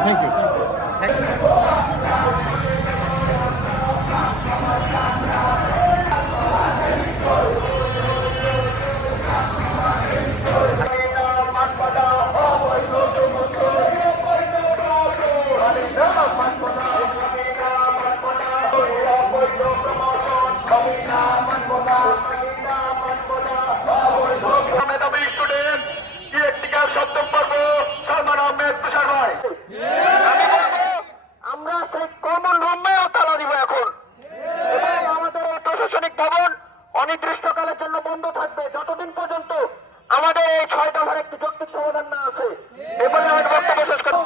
Thank you. আমরা সেই common রুমেও তালা দিব এখন এবং আমাদের এই প্রশাসনিক ভবন অনির্দিষ্টকালের জন্য বন্ধ থাকবে যতদিন পর্যন্ত আমাদের এই 6 দফার একটি যৌক্তিক সমাধান না আছে। এবারে আমি বক্তব্য শেষ করব।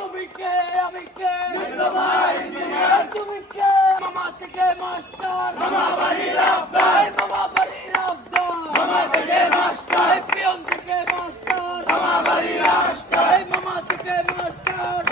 তুমি কে আমি কে তুমি কে মামা থেকে মাস্টার মামা বাড়ির আবদার মামা বাড়ির আবদার মামা থেকে মাস্টার পিয়ন থেকে মাস্টার মামা বাড়ির আবদার মামা থেকে মাস্টার